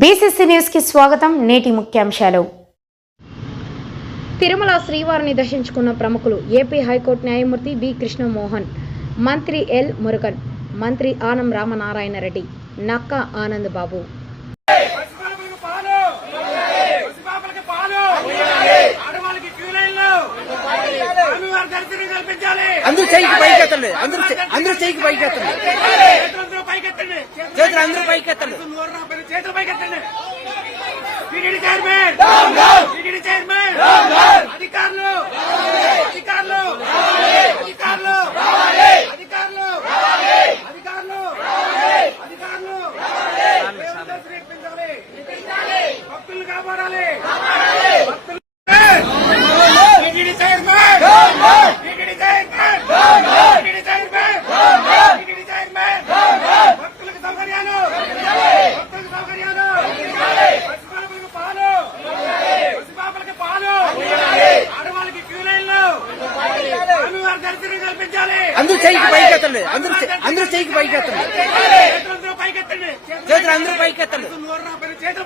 BCC న్యూస్కి స్వాగతం నేటి ముఖ్యాంశాలు. తిరుమల శ్రీవారిని దర్శించుకున్న ప్రముఖులు ఏపీ హైకోర్టు న్యాయమూర్తి బి కృష్ణమోహన్ మంత్రి ఎల్ మురుగన్ మంత్రి ఆనం రామనారాయణ రెడ్డి నక్కా ఆనంద్ బాబు. అందరూ చెయ్యికి పైకెత్తండి అందరూ అందరూ చేతులందరూ పైకెత్తండి చేతులు అందరూ నూరు రూపాయలు చేతులు పైకెత్తండి. TTD chairman. TTD chairman. అధికారులు. అధికారులు. అధికారులు. అధికారులు. అధికారులు. అధికారులు. భక్తులు కాపాడాలి. అందరూ చెయ్యికి పైకెత్తండి. అందరూ చె- అందరూ చేతులు అందరూ పైకెత్తండి. నూరు రూపాయలు చేతులు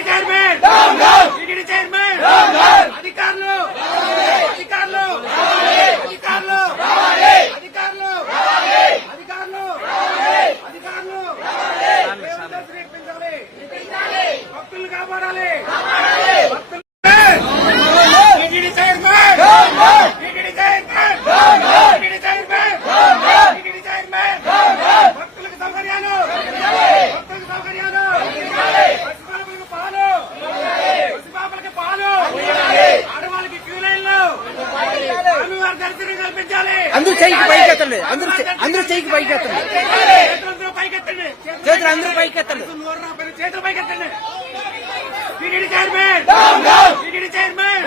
చైర్మన్. TTD chairman. అధికారులు. అధికారులు. అధికారులు. అధికారులు. అధికారులు. అధికారులు. భక్తులు కాపాడాలి. చేయికి పైకి ఎత్తండి అందరూ అందరూ చేయికి పైకి ఎత్తండి చేతులు అందరూ పైకి ఎత్తండి చేతులు పైకి ఎత్తండి చైర్మన్. చైర్మన్.